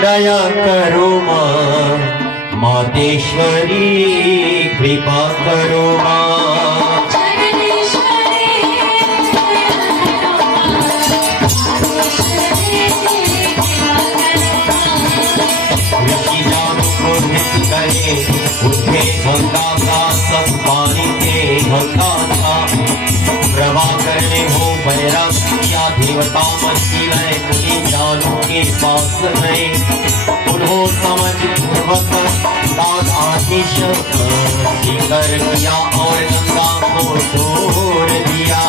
दया करो माँ, मातेश्वरी कृपा करो माँ। ऋषि जानो क्रोधित करे, उठे गंगा का सब पानी के गंगा था। प्रवाह करने हो बैराग किया, देवता मची गए, मुनि जानो के पास गए। उन्हों समझ पूर्वक दाद आशीष स्वीकार किया और गंगा को छोड़ दिया।